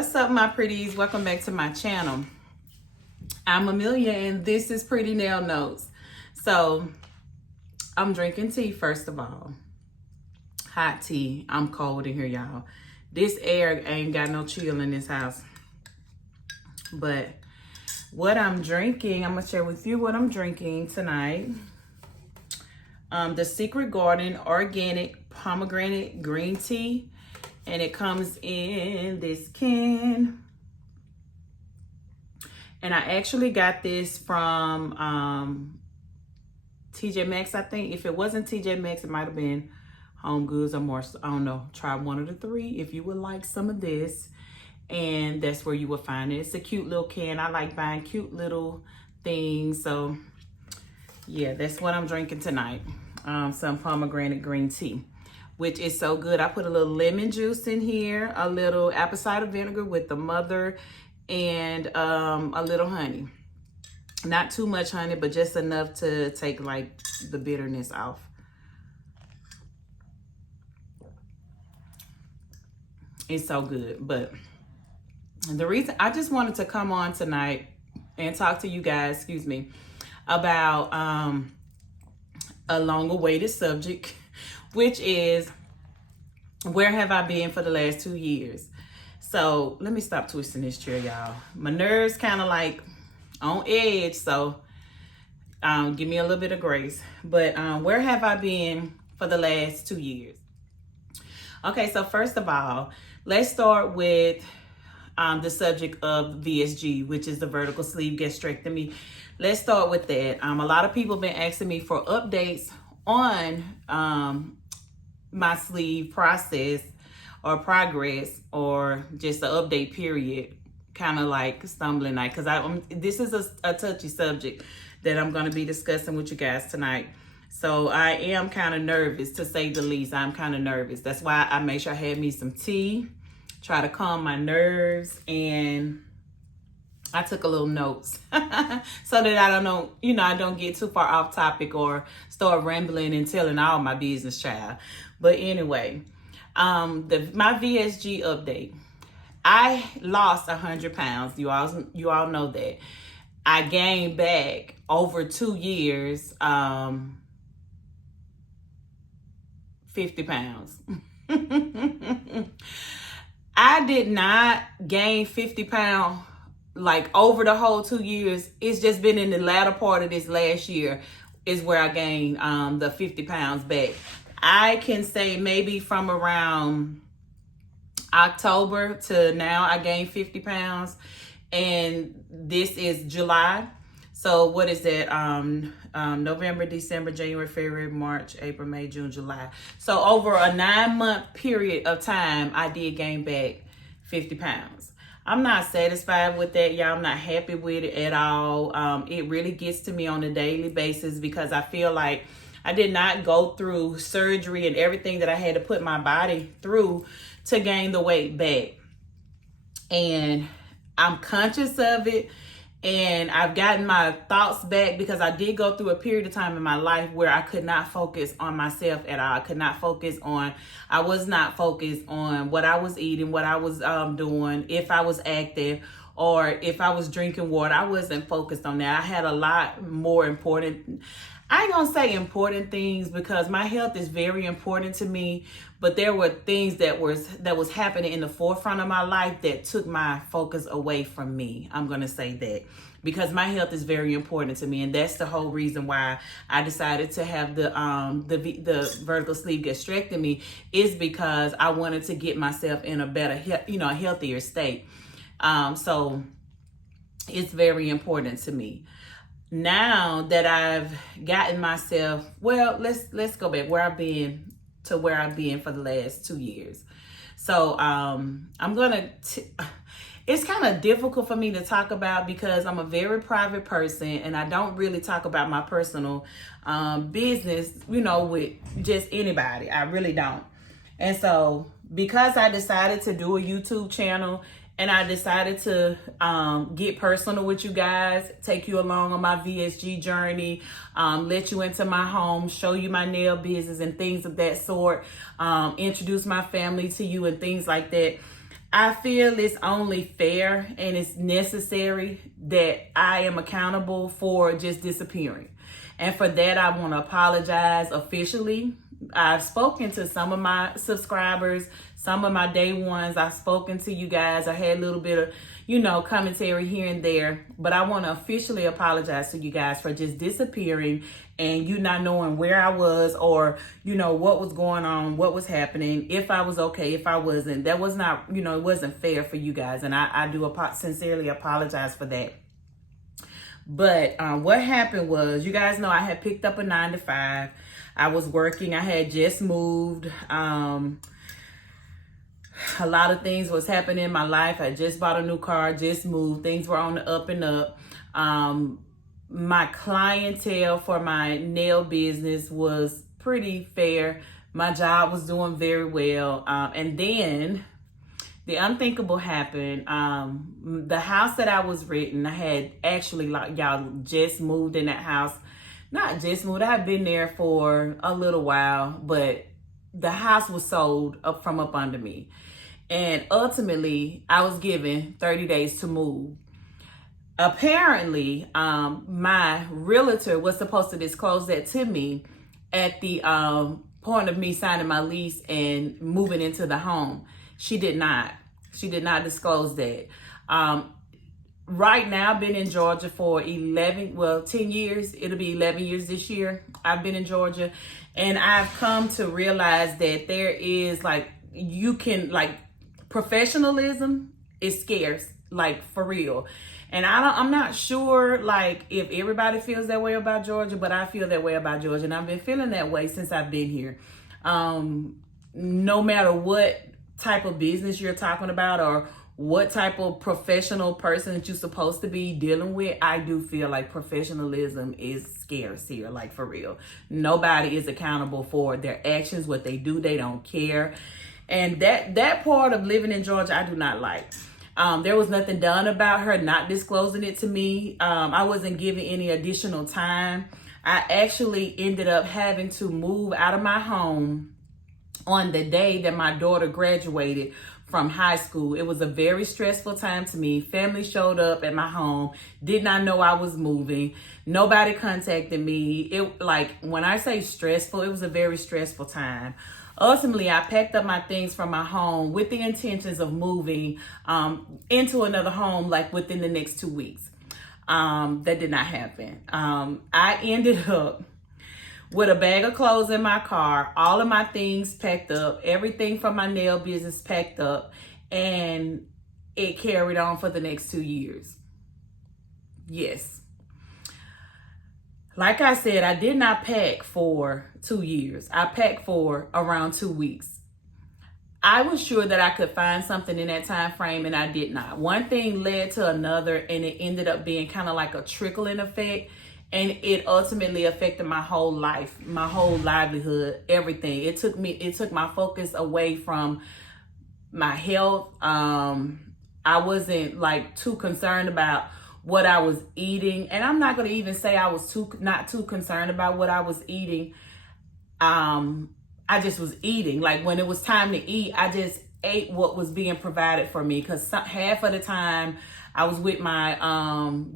What's up, my pretties? Welcome back to my channel. I'm Amelia and this is Pretty Nail Notes. So I'm drinking tea first of all. Hot tea. I'm cold in here, y'all. This air ain't got no chill in this house. But what I'm drinking, I'm gonna share with you what I'm drinking tonight. The Secret Garden Organic Pomegranate Green Tea. And it comes in this can. And I actually got this from TJ Maxx, I think. If it wasn't TJ Maxx, it might have been Home Goods or more. I don't know. Try one of the three if you would like some of this. And that's where you will find it. It's a cute little can. I like buying cute little things. So, yeah, that's what I'm drinking tonight. Some pomegranate green tea, which is so good. I put a little lemon juice in here, a little apple cider vinegar with the mother, and a little honey. Not too much honey, but just enough to take like the bitterness off. It's so good. But the reason I just wanted to come on tonight and talk to you guys, about a long-awaited subject, which is, where have I been for the last 2 years? So let me stop twisting this chair, y'all. My nerves kind of like on edge, so give me a little bit of grace. But where have I been for the last 2 years? Okay, so first of all, let's start with the subject of VSG, which is the vertical sleeve gastrectomy. Let's start with that. A lot of people have been asking me for updates on my sleeve process or progress, or just the update period, kind of like stumbling night, because this is a touchy subject that I'm going to be discussing with you guys tonight. So I am kind of nervous, to say the least. I'm kind of nervous. That's why I made sure I had me some tea, try to calm my nerves, and I took a little notes so that I don't get too far off topic or start rambling and telling all my business, child. But anyway, my VSG update. I lost 100 pounds. You all know that. I gained back over 2 years, 50 pounds. I did not gain 50 pounds like over the whole 2 years. It's just been in the latter part of this last year is where I gained the 50 pounds back. I can say maybe from around October to now, I gained 50 pounds. And this is July. So what is that? November, December, January, February, March, April, May, June, July. So over a 9-month period of time, I did gain back 50 pounds. I'm not satisfied with that, y'all. I'm not happy with it at all. It really gets to me on a daily basis, because I feel like I did not go through surgery and everything that I had to put my body through to gain the weight back. And I'm conscious of it. And I've gotten my thoughts back, because I did go through a period of time in my life where I could not focus on myself at all. I was not focused on what I was eating, what I was doing, if I was active, or if I was drinking water. I wasn't focused on that. I had a lot more important, I ain't gonna say important things, because my health is very important to me, but there were things that was happening in the forefront of my life that took my focus away from me. I'm gonna say that, because my health is very important to me, and that's the whole reason why I decided to have the vertical sleeve gastrectomy, is because I wanted to get myself in a better, a healthier state. So it's very important to me. Now that I've gotten myself, well, let's go back where I've been to where I've been for the last 2 years. So it's kind of difficult for me to talk about, because I'm a very private person and I don't really talk about my personal business, with just anybody. I really don't. And so because I decided to do a YouTube channel, and I decided to get personal with you guys, take you along on my VSG journey, let you into my home, show you my nail business and things of that sort, introduce my family to you and things like that. I feel it's only fair and it's necessary that I am accountable for just disappearing. And for that, I want to apologize officially. I've spoken to some of my subscribers, some of my day ones. I've spoken to you guys. I had a little bit of, commentary here and there. But I want to officially apologize to you guys for just disappearing and you not knowing where I was or, what was going on, what was happening, if I was okay, if I wasn't. That was not, it wasn't fair for you guys. And I do sincerely apologize for that. But what happened was, you guys know I had picked up a 9-to-5. I was working. I had just moved. A lot of things was happening in my life. I just bought a new car, just moved. Things were on the up and up. My clientele for my nail business was pretty fair. My job was doing very well. And then the unthinkable happened. The house that I was renting, I had actually, like, y'all, just moved in that house. Not just moved. I had been there for a little while, but the house was sold up from up under me. And ultimately, I was given 30 days to move. Apparently, my realtor was supposed to disclose that to me at the point of me signing my lease and moving into the home. She did not. She did not disclose that. Right now, I've been in Georgia for 10 years. It'll be 11 years this year. I've been in Georgia. And I've come to realize that there is, professionalism is scarce, for real. And I'm not sure, if everybody feels that way about Georgia, but I feel that way about Georgia. And I've been feeling that way since I've been here. No matter what type of business you're talking about or what type of professional person that you're supposed to be dealing with, I do feel like professionalism is scarce here, for real. Nobody is accountable for their actions, what they do. They don't care. And that part of living in Georgia, I do not like. There was nothing done about her not disclosing it to me. I wasn't given any additional time. I actually ended up having to move out of my home on the day that my daughter graduated from high school. It was a very stressful time to me. Family showed up at my home, did not know I was moving. Nobody contacted me. When I say stressful, it was a very stressful time. Ultimately, I packed up my things from my home with the intentions of moving into another home within the next 2 weeks. That did not happen. I ended up with a bag of clothes in my car, all of my things packed up, everything from my nail business packed up, and it carried on for the next 2 years. Yes. Like I said, I did not pack for 2 years. I packed for around 2 weeks. I was sure that I could find something in that time frame, and I did not. One thing led to another, and it ended up being kind of like a trickling effect. And it ultimately affected my whole life, my whole livelihood, everything. It took my focus away from my health. I wasn't too concerned about what I was eating. And I'm not going to even say I was not too concerned about what I was eating. I just was eating. When it was time to eat, I just ate what was being provided for me. Because half of the time, I was with my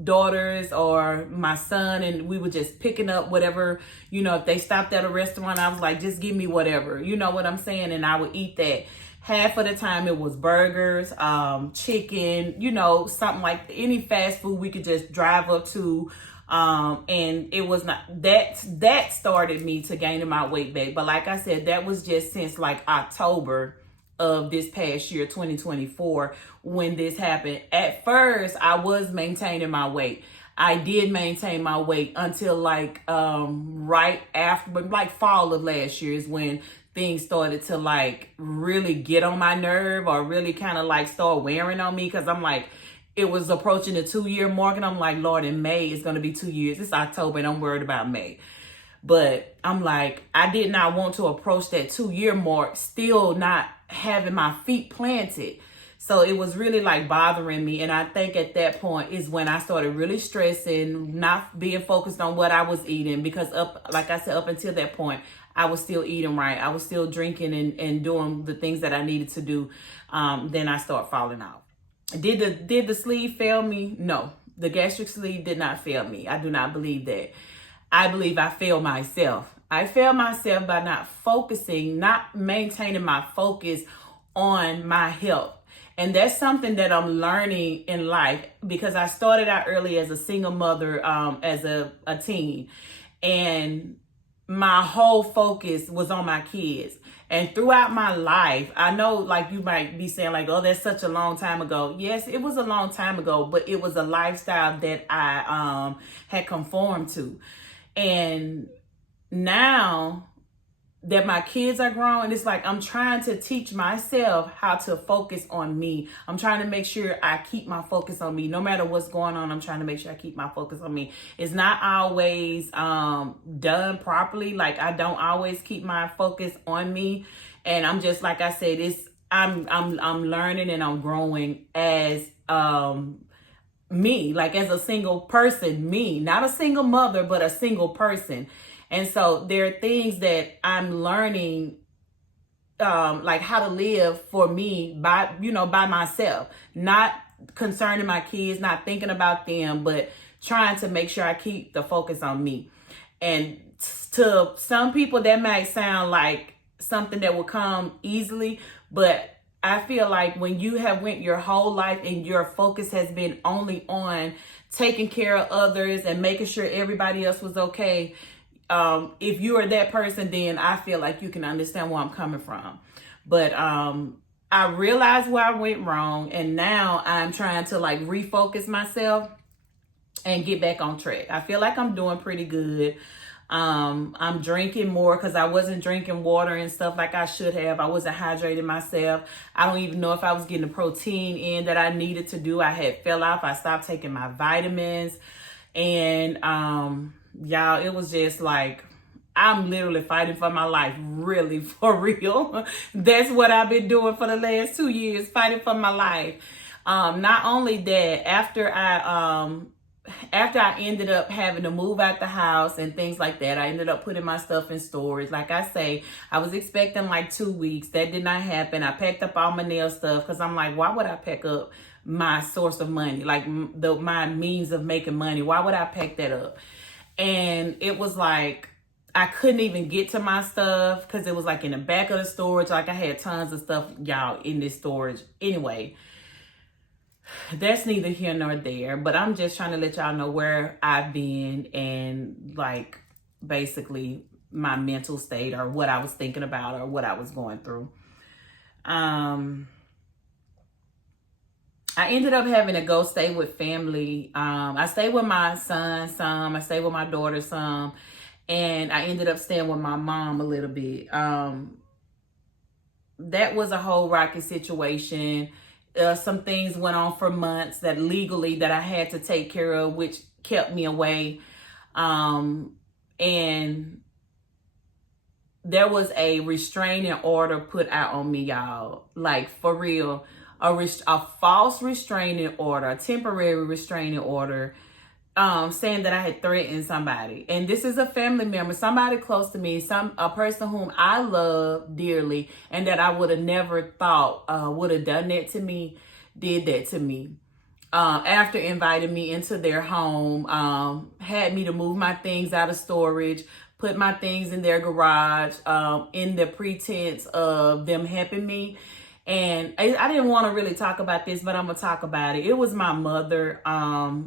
daughters or my son, and we were just picking up whatever, if they stopped at a restaurant, I was like, just give me whatever, you know what I'm saying? And I would eat that. Half of the time it was burgers, chicken, something like any fast food we could just drive up to. And it was not, that started me to gaining my weight back. But like I said, that was just since October of this past year, 2024, when this happened. At first, I was maintaining my weight. I did maintain my weight until right after, fall of last year is when things started to really get on my nerve or really kind of start wearing on me. Cause it was approaching the 2-year mark, and I'm like, Lord, in May, it's going to be 2 years. It's October and I'm worried about May. But I'm I did not want to approach that 2-year mark, still not having my feet planted. So it was really like bothering me. And I think at that point is when I started really stressing, not being focused on what I was eating, because like I said, up until that point, I was still eating right. I was still drinking and doing the things that I needed to do. Then I started falling off. Did the sleeve fail me? No, the gastric sleeve did not fail me. I do not believe that. I believe I failed myself. I failed myself by not focusing, not maintaining my focus on my health. And that's something that I'm learning in life, because I started out early as a single mother, as a teen. And my whole focus was on my kids. And throughout my life, I know, like, you might be saying like, oh, that's such a long time ago. Yes, it was a long time ago, but it was a lifestyle that I had conformed to. And now that my kids are grown, it's like I'm trying to teach myself how to focus on me. I'm trying to make sure I keep my focus on me. No matter what's going on, I'm trying to make sure I keep my focus on me. It's not always done properly. Like, I don't always keep my focus on me. And I'm just, like I said, I'm learning and I'm growing as me, like as a single person, me, not a single mother, but a single person. And so there are things that I'm learning, like how to live for me by myself, not concerning my kids, not thinking about them, but trying to make sure I keep the focus on me. And to some people that might sound like something that will come easily, but I feel like when you have went your whole life and your focus has been only on taking care of others and making sure everybody else was okay, if you are that person, then I feel like you can understand where I'm coming from. But I realized where I went wrong, and now I'm trying to like refocus myself and get back on track. I feel like I'm doing pretty good. I'm drinking more because I wasn't drinking water and stuff like I should have. I wasn't hydrating myself. I don't even know if I was getting the protein in that I needed to do. I had fell off. I stopped taking my vitamins, and y'all, it was just like, I'm literally fighting for my life, really, for real. That's what I've been doing for the last 2 years, fighting for my life. Not only that, after I ended up having to move out the house and things like that, I ended up putting my stuff in storage. Like I say, I was expecting like 2 weeks. That did not happen. I packed up all my nail stuff because I'm like, why would I pack up my source of money? Like my means of making money. Why would I pack that up? And it was like, I couldn't even get to my stuff because it was like in the back of the storage. Like I had tons of stuff, y'all, in this storage. Anyway, that's neither here nor there, but I'm just trying to let y'all know where I've been and like basically my mental state or what I was thinking about or what I was going through. I ended up having to go stay with family. I stayed with my son some, I stayed with my daughter some, and I ended up staying with my mom a little bit. That was a whole rocky situation. Some things went on for months that legally that I had to take care of, which kept me away. And there was a restraining order put out on me, y'all. Like, for real. A false restraining order, a temporary restraining order, saying that I had threatened somebody. And this is a family member, somebody close to me, a person whom I love dearly, and that I would have never thought would have done that to me, did that to me. After inviting me into their home, had me to move my things out of storage, put my things in their garage, in the pretense of them helping me. And I didn't want to really talk about this, but I'm going to talk about it. It was my mother.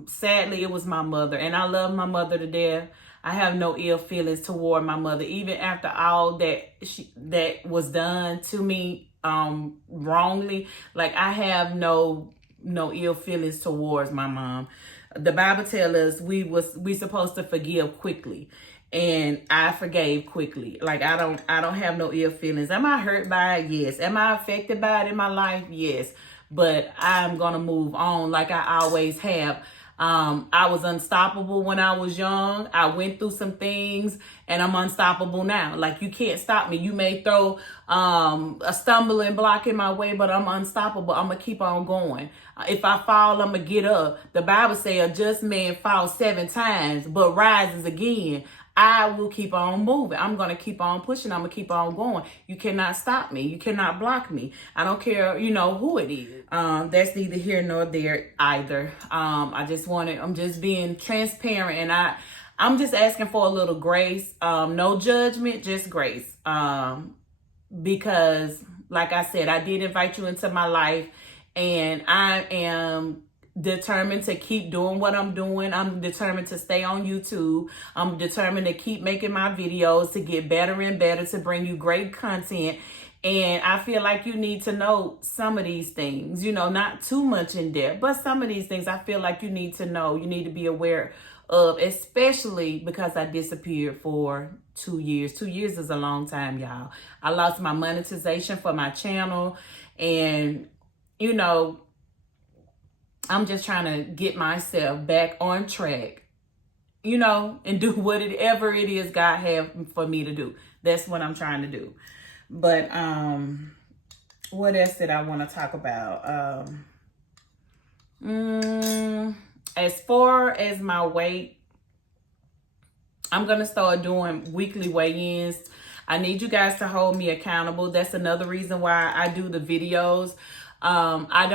Sadly, it was my mother. And I love my mother to death. I have no ill feelings toward my mother. Even after all that was done to me wrongly, like I have no ill feelings towards my mom. The Bible tells us we supposed to forgive quickly. And I forgave quickly. Like I don't have no ill feelings. Am I hurt by it? Yes. Am I affected by it in my life? Yes. But I'm gonna move on like I always have. I was unstoppable when I was young. I went through some things and I'm unstoppable now. Like, you can't stop me. You may throw a stumbling block in my way, but I'm unstoppable. I'm going to keep on going. If I fall, I'm going to get up. The Bible says a just man falls 7 times, but rises again. I will keep on moving. I'm going to keep on pushing. I'm going to keep on going. You cannot stop me. You cannot block me. I don't care, who it is. That's neither here nor there either. I'm just being transparent, and I'm just asking for a little grace. No judgment, just grace. Because like I said, I did invite you into my life, and I am determined to keep doing what I'm doing. I'm determined to stay on YouTube. I'm determined to keep making my videos, to get better and better, to bring you great content. And I feel like you need to know some of these things, not too much in depth, but some of these things I feel like you need to know, you need to be aware of, especially because I disappeared for 2 years. 2 years is a long time, y'all. I lost my monetization for my channel, and, I'm just trying to get myself back on track, and do whatever it is God have for me to do. That's what I'm trying to do. But what else did I want to talk about? As far as my weight, I'm going to start doing weekly weigh-ins. I need you guys to hold me accountable. That's another reason why I do the videos. I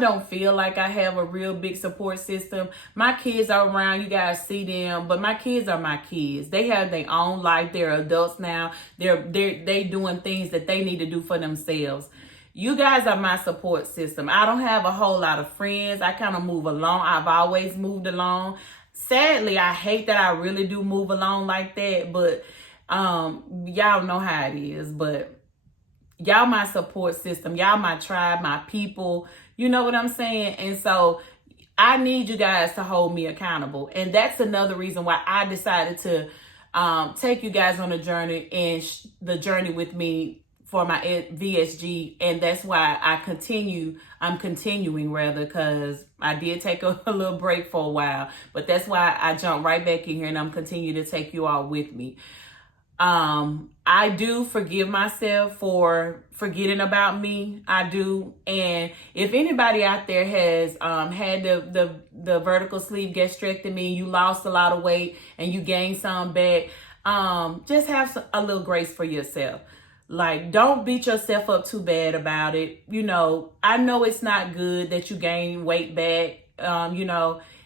don't feel like I have a real big support system. My kids are around, you guys see them, but my kids are my kids. They have their own life. They're adults now. They doing things that they need to do for themselves. You guys are my support system. I don't have a whole lot of friends. I kind of move along. I've always moved along. Sadly, I hate that I really do move along like that, but y'all know how it is. But y'all my support system. Y'all my tribe, my people. You know what I'm saying? And so I need you guys to hold me accountable. And that's another reason why I decided to take you guys on a journey, and the journey with me for my VSG. And that's why I'm continuing rather, because I did take a little break for a while. But that's why I jumped right back in here, and I'm continuing to take you all with me. I do forgive myself for forgetting about me. I do. And if anybody out there has had the vertical sleeve gastrectomy, you lost a lot of weight and you gained some back, just have a little grace for yourself. Like, don't beat yourself up too bad about it. I know it's not good that you gain weight back.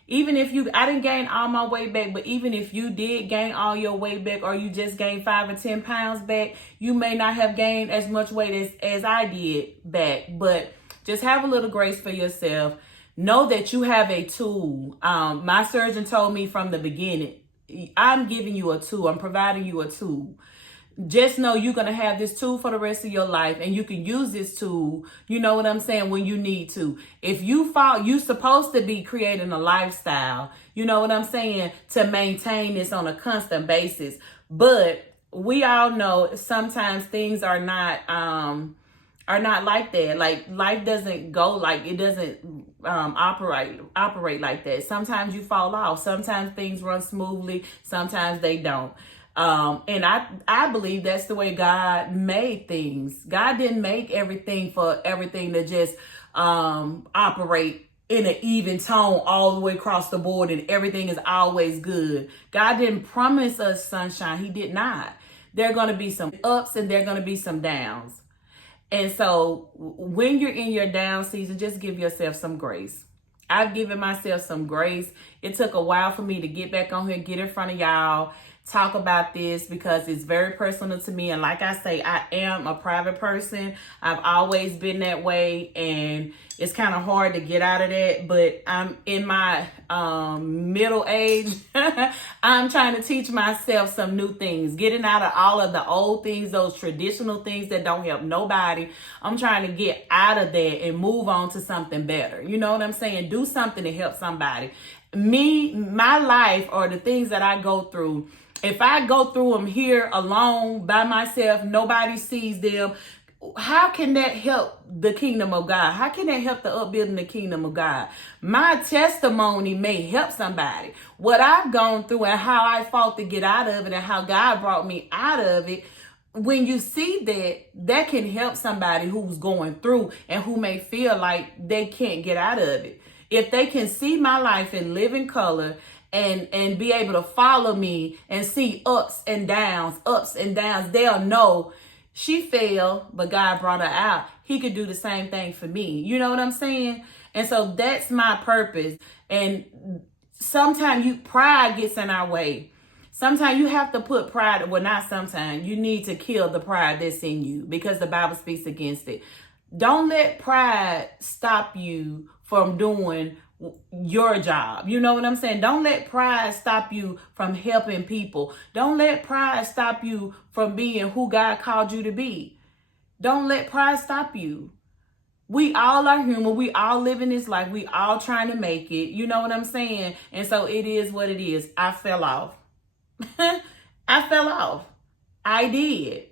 Even if I didn't gain all my weight back, but even if you did gain all your weight back, or you just gained 5 or 10 pounds back, you may not have gained as much weight as I did back. But just have a little grace for yourself. Know that you have a tool. My surgeon told me from the beginning, I'm giving you a tool. I'm providing you a tool. Just know you're going to have this tool for the rest of your life, and you can use this tool, you know what I'm saying, when you need to. If you fall, you're supposed to be creating a lifestyle, you know what I'm saying, to maintain this on a constant basis. But we all know sometimes things are not like that. Like, life doesn't go like, it doesn't operate like that. Sometimes you fall off. Sometimes things run smoothly. Sometimes they don't. And I believe that's the way God made things. God didn't make everything for everything to just operate in an even tone all the way across the board and everything is always good. God didn't promise us sunshine. He did not. There are going to be some ups and there are going to be some downs. And so when you're in your down season, just give yourself some grace. I've given myself some grace. It took a while for me to get back on here, get in front of y'all, talk about this, because it's very personal to me. And like I say, I am a private person. I've always been that way, and it's kind of hard to get out of that. But I'm in my middle age. I'm trying to teach myself some new things, getting out of all of the old things, those traditional things that don't help nobody. I'm trying to get out of that and move on to something better. You know what I'm saying? Do something to help somebody. My life, or the things that I go through, if I go through them here alone by myself, nobody sees them, how can that help the kingdom of God? How can that help the upbuilding the kingdom of God? My testimony may help somebody. What I've gone through and how I fought to get out of it and how God brought me out of it, when you see that, that can help somebody who's going through and who may feel like they can't get out of it. If they can see my life in living color and be able to follow me and see ups and downs, they'll know she fell, but God brought her out. He could do the same thing for me. You know what I'm saying? And so that's my purpose. And sometimes pride gets in our way. Sometimes you have to put pride, well, not sometimes, you need to kill the pride that's in you because the Bible speaks against it. Don't let pride stop you from doing your job. You know what I'm saying? Don't let pride stop you from helping people. Don't let pride stop you from being who God called you to be. Don't let pride stop you. We all are human. We all live in this life. We all trying to make it. You know what I'm saying? And so it is what it is. I fell off. I fell off. I did.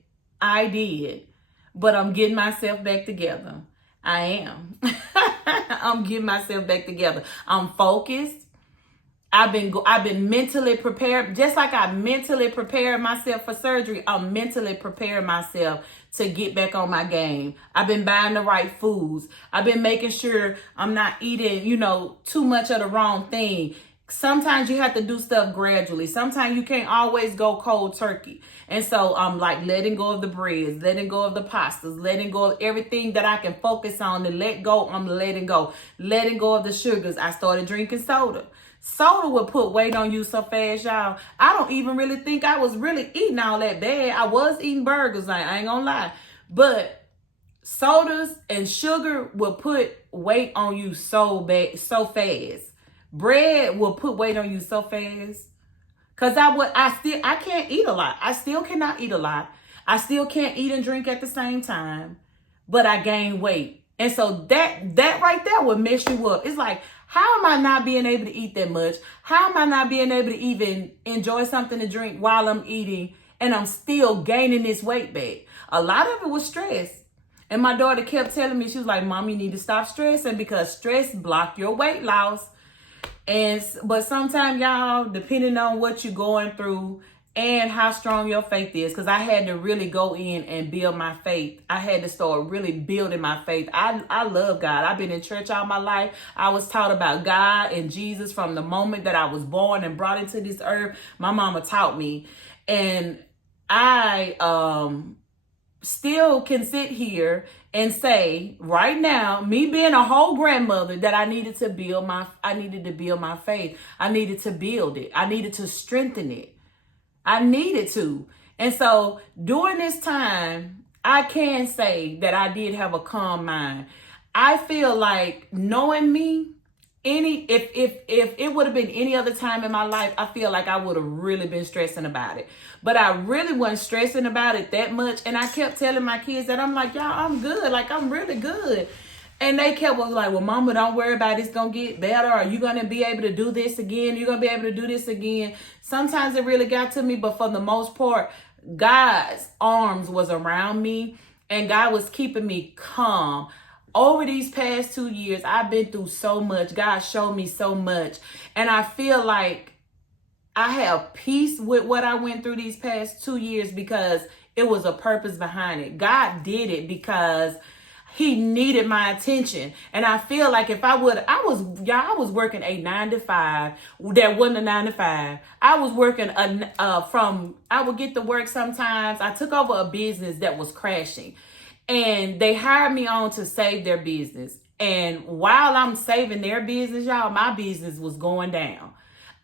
But I'm getting myself back together. I am. I'm getting myself back together. I'm focused. I've been mentally prepared. Just like I mentally prepared myself for surgery, I'm mentally preparing myself to get back on my game. I've been buying the right foods. I've been making sure I'm not eating, too much of the wrong thing. Sometimes you have to do stuff gradually. Sometimes you can't always go cold turkey. And so I'm like letting go of the breads, letting go of the pastas, letting go of everything that I can focus on to let go. I'm letting go of the sugars. I started drinking soda. Soda will put weight on you so fast, y'all. I don't even really think I was really eating all that bad. I was eating burgers, I ain't gonna lie. But sodas and sugar will put weight on you so fast. Bread will put weight on you so fast. Cause I can't eat a lot. I still cannot eat a lot. I still can't eat and drink at the same time. But I gain weight. And so that right there will mess you up. It's like, how am I not being able to eat that much? How am I not being able to even enjoy something to drink while I'm eating and I'm still gaining this weight back? A lot of it was stress. And my daughter kept telling me, she was like, Mom, you need to stop stressing because stress block your weight loss. But sometimes, y'all, depending on what you're going through and how strong your faith is, because I had to really go in and build my faith. I had to start really building my faith. I love God. I've been in church all my life. I was taught about God and Jesus from the moment that I was born and brought into this earth. My mama taught me. And I still can sit here and say right now, me being a whole grandmother, that I needed to build my faith. I needed to build it. I needed to strengthen it. I needed to. And so during this time, I can say that I did have a calm mind. I feel like knowing me, if it would have been any other time in my life, I feel like I would have really been stressing about it. But I really wasn't stressing about it that much. And I kept telling my kids that I'm like, y'all, I'm good. Like, I'm really good. And they was like, well, Mama, don't worry about it. It's going to get better. Are you going to be able to do this again? You're going to be able to do this again. Sometimes it really got to me. But for the most part, God's arms was around me. And God was keeping me calm. Over these past 2 years, I've been through so much. God showed me so much. And I feel like I have peace with what I went through these past 2 years because it was a purpose behind it. God did it because he needed my attention. And I feel like if I was working a 9 to 5. That wasn't a 9 to 5. I was working I would get to work sometimes. I took over a business that was crashing. And they hired me on to save their business. And while I'm saving their business, y'all, my business was going down.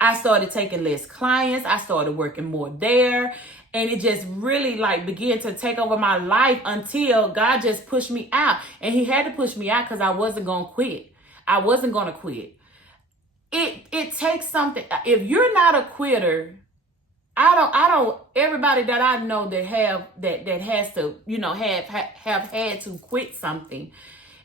I started taking less clients. I started working more there. And it just really began to take over my life until God just pushed me out. And he had to push me out because I wasn't going to quit. I wasn't going to quit. It takes something. If you're not a quitter, I don't, everybody that I know that has to, have had to quit something,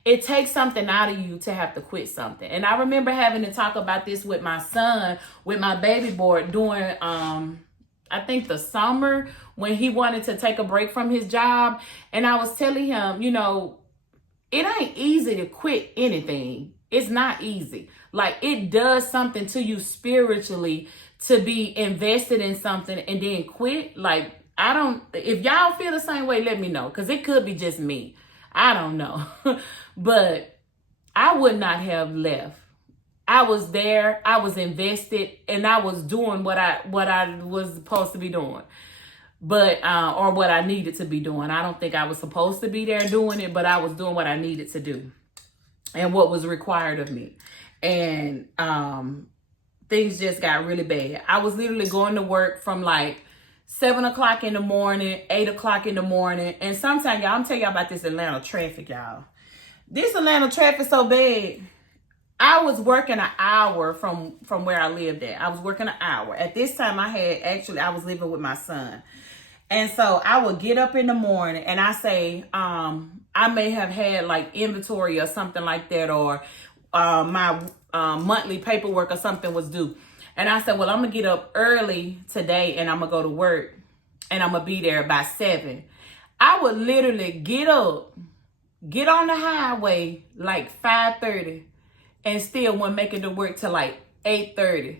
it takes something out of you to have to quit something. And I remember having to talk about this with my son, with my baby boy during I think the summer when he wanted to take a break from his job. And I was telling him, you know, it ain't easy to quit anything. It's not easy. Like, it does something to you spiritually to be invested in something and then quit. Like, I don't, if y'all feel the same way, let me know. Because it could be just me. I don't know. But I would not have left. I was there, I was invested, and I was doing what I was supposed to be doing. But or what I needed to be doing. I don't think I was supposed to be there doing it, but I was doing what I needed to do and what was required of me. And things just got really bad. I was literally going to work from like 7 o'clock in the morning, 8 o'clock in the morning. And sometimes, y'all, I'm telling y'all about this Atlanta traffic, y'all. This Atlanta traffic so bad. I was working an hour from where I lived at. I was working an hour. At this time, I was living with my son. And so I would get up in the morning and I say, I may have had like inventory or something like that, or my monthly paperwork or something was due. And I said, well, I'm going to get up early today and I'm going to go to work and I'm going to be there by 7. I would literally get up, get on the highway like 5:30 and still wouldn't make it to work till like 8:30.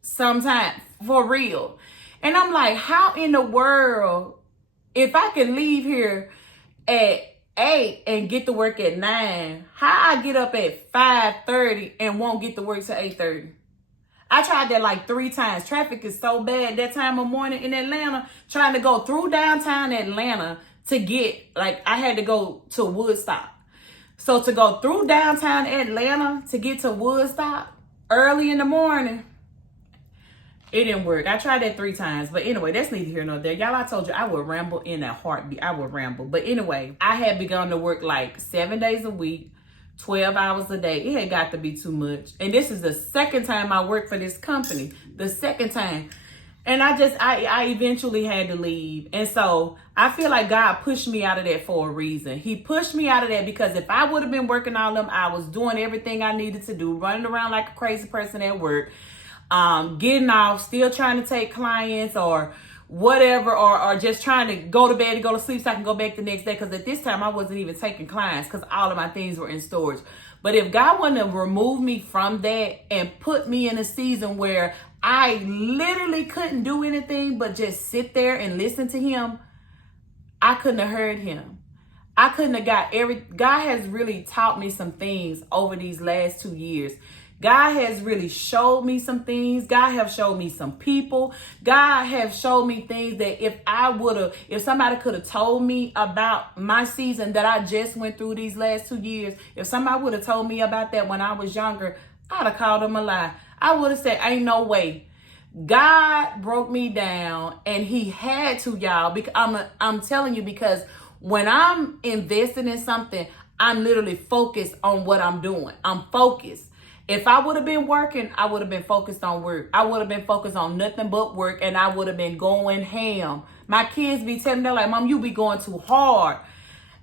Sometimes, for real. And I'm like, how in the world, if I can leave here at 8 and get to work at 9, how I get up at 5:30 and won't get to work till 8:30? I tried that like 3 times. Traffic is so bad that time of morning in Atlanta, trying to go through downtown Atlanta to get, like, I had to go to Woodstock. So to go through downtown Atlanta to get to Woodstock early in the morning, it didn't work. I tried that 3 times. But anyway, that's neither here nor there. Y'all, I told you I would ramble in a heartbeat. I would ramble. But anyway, I had begun to work like 7 days a week, 12 hours a day. It had got to be too much. And this is the second time I worked for this company. The second time. And I eventually had to leave. And so I feel like God pushed me out of that for a reason. He pushed me out of that because if I would have been working all them hours, doing everything I needed to do, running around like a crazy person at work, getting off, still trying to take clients or whatever, or just trying to go to bed and go to sleep so I can go back the next day. Because at this time, I wasn't even taking clients because all of my things were in storage. But if God wouldn't have removed me from that and put me in a season where I literally couldn't do anything but just sit there and listen to him, I couldn't have heard him. I couldn't have got God has really taught me some things over these last 2 years. God has really showed me some things. God have showed me some people. God have showed me things that if somebody could have told me about my season that I just went through these last 2 years, if somebody would have told me about that when I was younger, I'd have called them a lie. I would have said, ain't no way. God broke me down, and he had to, y'all. Because I'm telling you, because when I'm investing in something, I'm literally focused on what I'm doing. I'm focused. If I would have been working, I would have been focused on work. I would have been focused on nothing but work, and I would have been going ham. My kids be telling me, they're like, Mom, you be going too hard.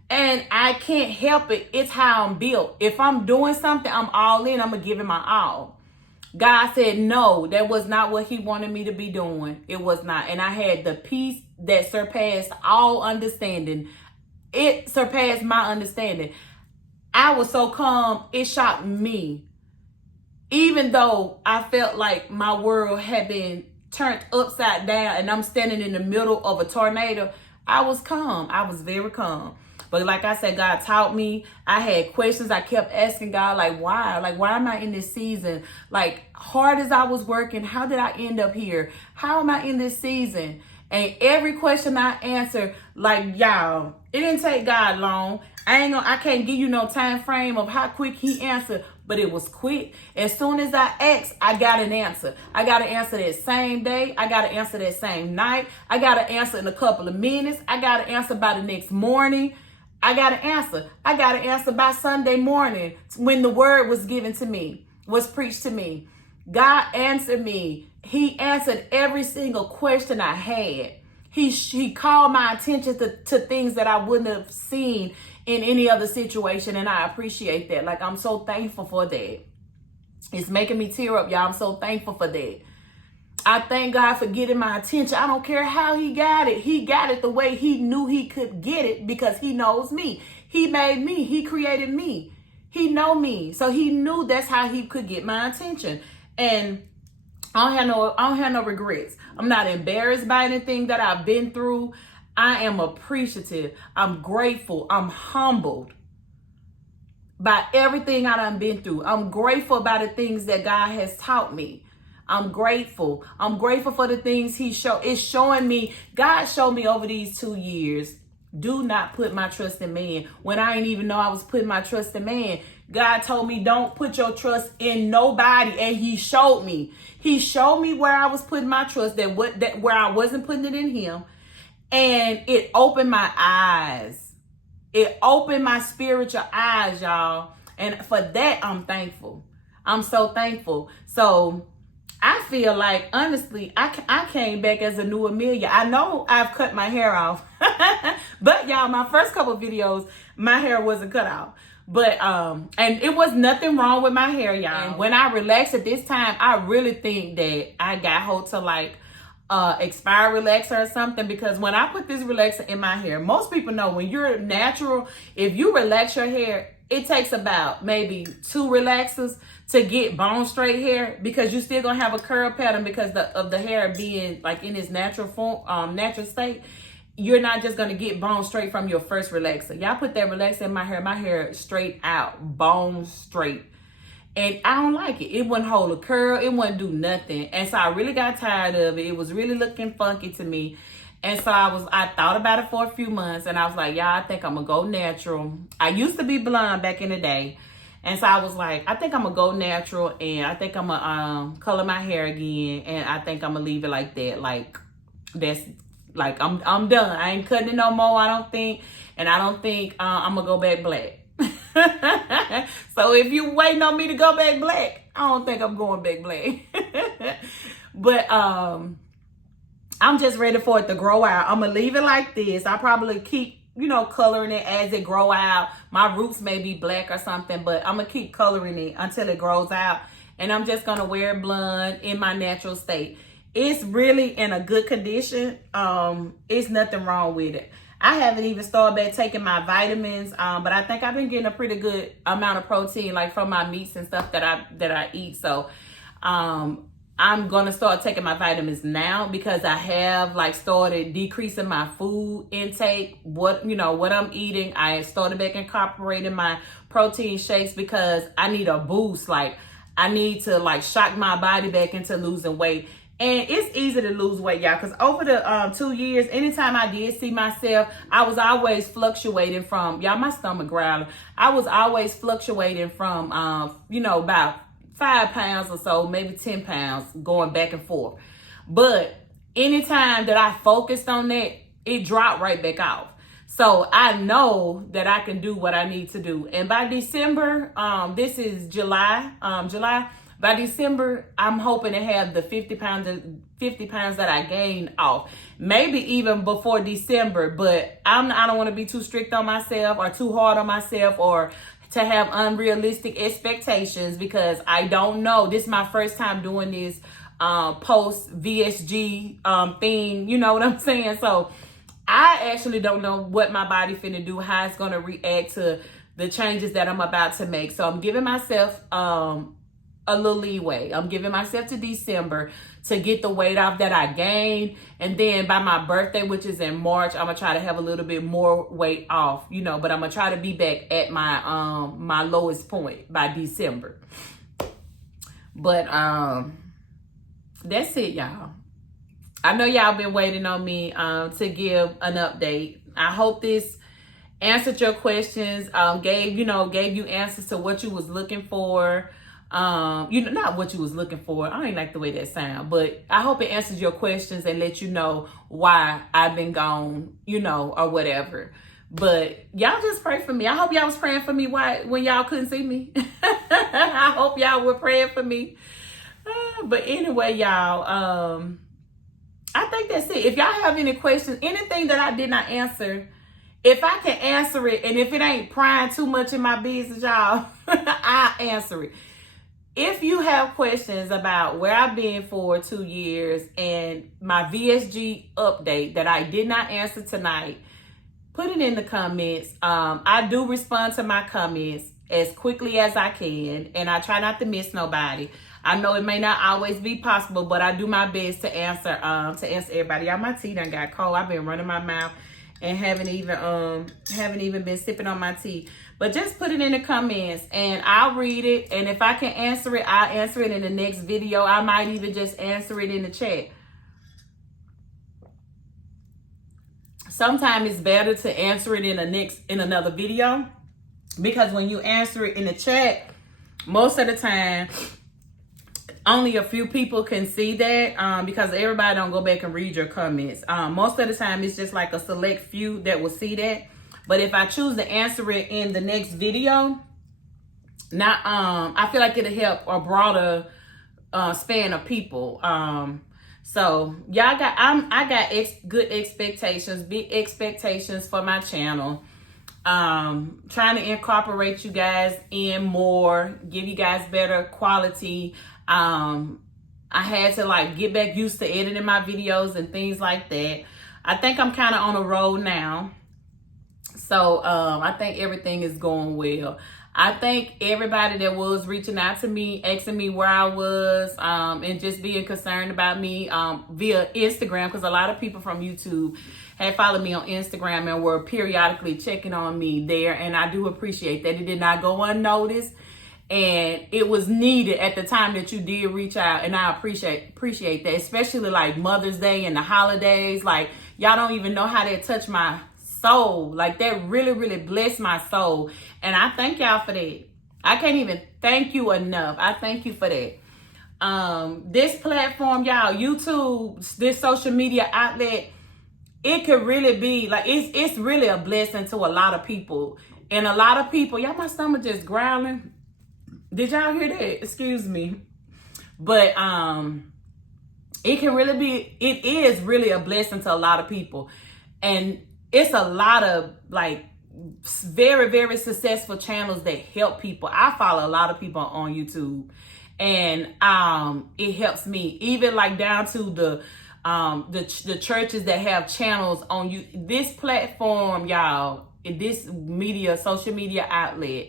And I can't help it. It's how I'm built. If I'm doing something, I'm all in. I'm going to give it my all. God said, no, that was not what he wanted me to be doing. It was not. And I had the peace that surpassed all understanding. It surpassed my understanding. I was so calm. It shocked me. Even though I felt like my world had been turned upside down and I'm standing in the middle of a tornado, I was calm. I was very calm. But like I said, God taught me. I had questions. I kept asking God, like, why? Like, why am I in this season? Like, hard as I was working, how did I end up here? How am I in this season? And every question I answered, like, y'all, it didn't take God long. I can't give you no time frame of how quick he answered, but it was quick. As soon as I asked, I got an answer. I got an answer that same day. I got an answer that same night. I got an answer in a couple of minutes. I got an answer by the next morning. I got an answer. I got an answer by Sunday morning when the word was given to me, was preached to me. God answered me. He answered every single question I had. He called my attention to things that I wouldn't have seen in any other situation, and I appreciate that. Like, I'm so thankful for that. It's making me tear up, y'all. I'm so thankful for that. I thank God for getting my attention. I don't care how he got it. He got it the way he knew he could get it because he knows me. He made me. He created me. He know me. So he knew that's how he could get my attention. And I don't have no regrets. I'm not embarrassed by anything that I've been through. I am appreciative. I'm grateful. I'm humbled by everything I done been through. I'm grateful by the things that God has taught me. I'm grateful. I'm grateful for the things it's showing me. God showed me over these 2 years. Do not put my trust in man. When I didn't even know I was putting my trust in man, God told me don't put your trust in nobody, and he showed me. He showed me where I was putting my trust, where I wasn't putting it in him, and it opened my eyes. It opened my spiritual eyes, y'all, and for that I'm thankful. I'm so thankful. So I feel like, honestly, I came back as a new Amelia. I know I've cut my hair off. But y'all, my first couple videos, my hair wasn't cut off. But, and it was nothing wrong with my hair, y'all. And when I relaxed at this time, I really think that I got hold to like expire relaxer or something, because when I put this relaxer in my hair, most people know when you're natural, if you relax your hair, it takes about maybe 2 relaxers to get bone straight hair, because you still gonna have a curl pattern because of the hair being like in its natural form, natural state. You're not just gonna get bone straight from your first relaxer. Y'all put that relaxer in my hair straight out, bone straight. And I don't like it. It wouldn't hold a curl. It wouldn't do nothing. And so I really got tired of it. It was really looking funky to me. And so I thought about it for a few months, and I was like, yeah, I think I'm gonna go natural. I used to be blonde back in the day. And so I was like, I think I'm gonna go natural, and I think I'm gonna color my hair again, and I think I'm gonna leave it like that. Like that's like I'm done. I ain't cutting it no more, I don't think. And I don't think I'm gonna go back black. So if you waiting on me to go back black, I don't think I'm going back black. But I'm just ready for it to grow out. I'm gonna leave it like this. I probably keep, coloring it as it grow out. My roots may be black or something, but I'm gonna keep coloring it until it grows out. And I'm just gonna wear it blonde in my natural state. It's really in a good condition. It's nothing wrong with it. I haven't even started back taking my vitamins, but I think I've been getting a pretty good amount of protein, like from my meats and stuff that I eat. So I'm gonna start taking my vitamins now, because I have like started decreasing my food intake. What I'm eating, I started back incorporating my protein shakes because I need a boost. Like I need to like shock my body back into losing weight. And it's easy to lose weight, y'all, because over the 2 years, anytime I did see myself, I was always fluctuating from, y'all, my stomach growling. I was always fluctuating from, about 5 pounds or so, maybe 10 pounds, going back and forth. But anytime that I focused on that, it dropped right back off. So I know that I can do what I need to do. And by December, this is July, by December, I'm hoping to have the 50 pounds that I gained off. Maybe even before December, but I don't want to be too strict on myself or too hard on myself or to have unrealistic expectations, because I don't know. This is my first time doing this post VSSG thing, you know what I'm saying? So I actually don't know what my body finna do, how it's gonna react to the changes that I'm about to make. So I'm giving myself a little leeway. I'm giving myself to December to get the weight off that I gained. And then by my birthday, which is in March, I'm gonna try to have a little bit more weight off, but I'm gonna try to be back at my my lowest point by December. But that's it, y'all. I know y'all been waiting on me to give an update. I hope this answered your questions, gave you answers to what you was looking for. Not what you was looking for. I ain't like the way that sound, but I hope it answers your questions and let you know why I've been gone, or whatever. But y'all just pray for me. I hope y'all was praying for me when y'all couldn't see me. I hope y'all were praying for me. But anyway, y'all, I think that's it. If y'all have any questions, anything that I did not answer, if I can answer it, and if it ain't prying too much in my business, y'all, I'll answer it. if you have questions about where I've been for 2 years and my VSG update that I did not answer tonight, put it in the comments. I do respond to my comments as quickly as I can, and I try not to miss nobody. I know it may not always be possible, but I do my best to answer everybody. Y'all, my tea done got cold. I've been running my mouth and haven't even been sipping on my tea. But just put it in the comments and I'll read it. And if I can answer it, I'll answer it in the next video. I might even just answer it in the chat. Sometimes it's better to answer it in another video, because when you answer it in the chat, most of the time only a few people can see that, because everybody don't go back and read your comments. Most of the time it's just like a select few that will see that. But if I choose to answer it in the next video, I feel like it'll help a broader span of people. So y'all I got good expectations, big expectations for my channel. Trying to incorporate you guys in more, give you guys better quality. I had to like get back used to editing my videos and things like that. I think I'm kind of on a roll now. So I think everything is going well. I thank everybody that was reaching out to me, asking me where I was, and just being concerned about me via Instagram, because a lot of people from YouTube had followed me on Instagram and were periodically checking on me there, and I do appreciate that. It did not go unnoticed, and it was needed at the time that you did reach out, and I appreciate that, especially like Mother's Day and the holidays. Like, y'all don't even know how that touched my soul. Like, that really, really blessed my soul, and I thank y'all for that. I can't even thank you enough. I thank you for that. This platform, y'all, YouTube, this social media outlet, it could really be like, it's really a blessing to a lot of people. And a lot of people, y'all, my stomach just growling. Did y'all hear that? Excuse me. But it is really a blessing to a lot of people. And it's a lot of like very, very successful channels that help people. I follow a lot of people on YouTube, and it helps me, even like down to the churches that have channels on you. This platform, y'all, this social media outlet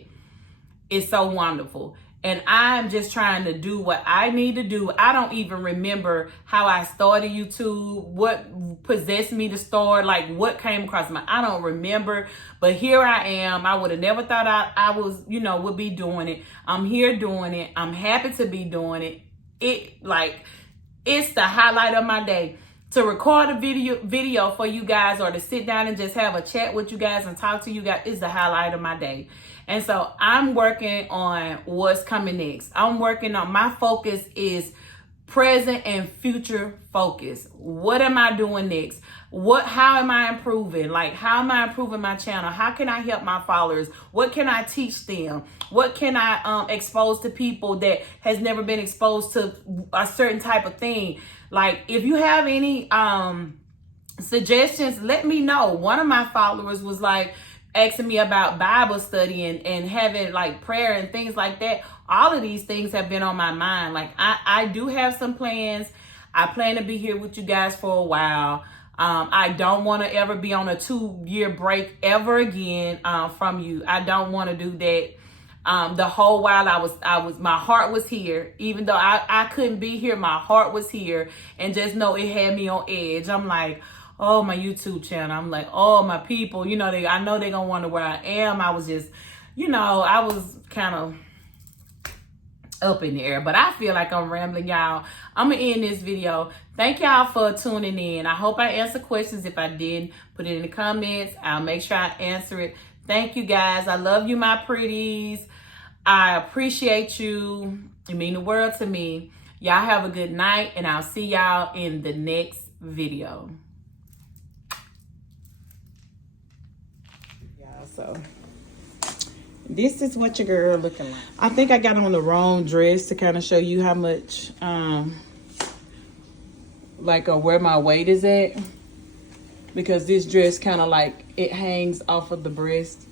is so wonderful. And I'm just trying to do what I need to do. I don't even remember how I started YouTube, what possessed me to start, like what came across I don't remember. But here I am. I would have never thought I was, would be doing it. I'm here doing it. I'm happy to be doing it. It's the highlight of my day. To record a video for you guys, or to sit down and just have a chat with you guys and talk to you guys, is the highlight of my day. And so I'm working on what's coming next. My focus is present and future focus. What am I doing next? How am I improving? Like, how am I improving my channel? How can I help my followers? What can I teach them? What can I expose to people that has never been exposed to a certain type of thing? Like, if you have any suggestions, let me know. One of my followers was like asking me about Bible study and having like prayer and things like that. All of these things have been on my mind. Like, I do have some plans. I plan to be here with you guys for a while. I don't want to ever be on a 2-year break ever again from you. I don't want to do that. The whole while my heart was here. Even though I couldn't be here, my heart was here. And just know it had me on edge. I'm like, oh, my YouTube channel. I'm like, oh, my people, I know they're going to wonder where I am. I was just, I was kind of up in the air, but I feel like I'm rambling, y'all. I'm going to end this video. Thank y'all for tuning in. I hope I answered questions. If I didn't, put it in the comments. I'll make sure I answer it. Thank you, guys. I love you, my pretties. I appreciate you. You mean the world to me. Y'all have a good night, and I'll see y'all in the next video. So this is what your girl looking like. I think I got on the wrong dress to kind of show you how much where my weight is at, because this dress kind of like it hangs off of the breast,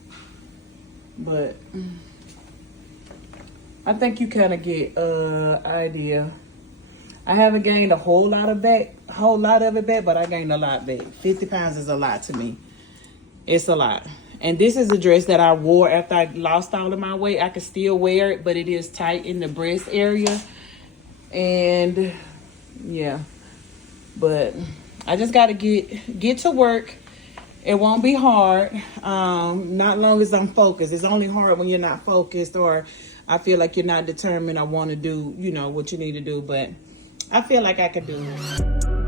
but I think you kind of get idea. I haven't gained a whole lot of it back, but I gained a lot back. 50 pounds is a lot to me. It's a lot. And this is a dress that I wore after I lost all of my weight. I can still wear it, but it is tight in the breast area. And yeah, but I just got to get to work. It won't be hard, not long as I'm focused. It's only hard when you're not focused, or I feel like you're not determined or want to do, you know, what you need to do. But I feel like I could do it.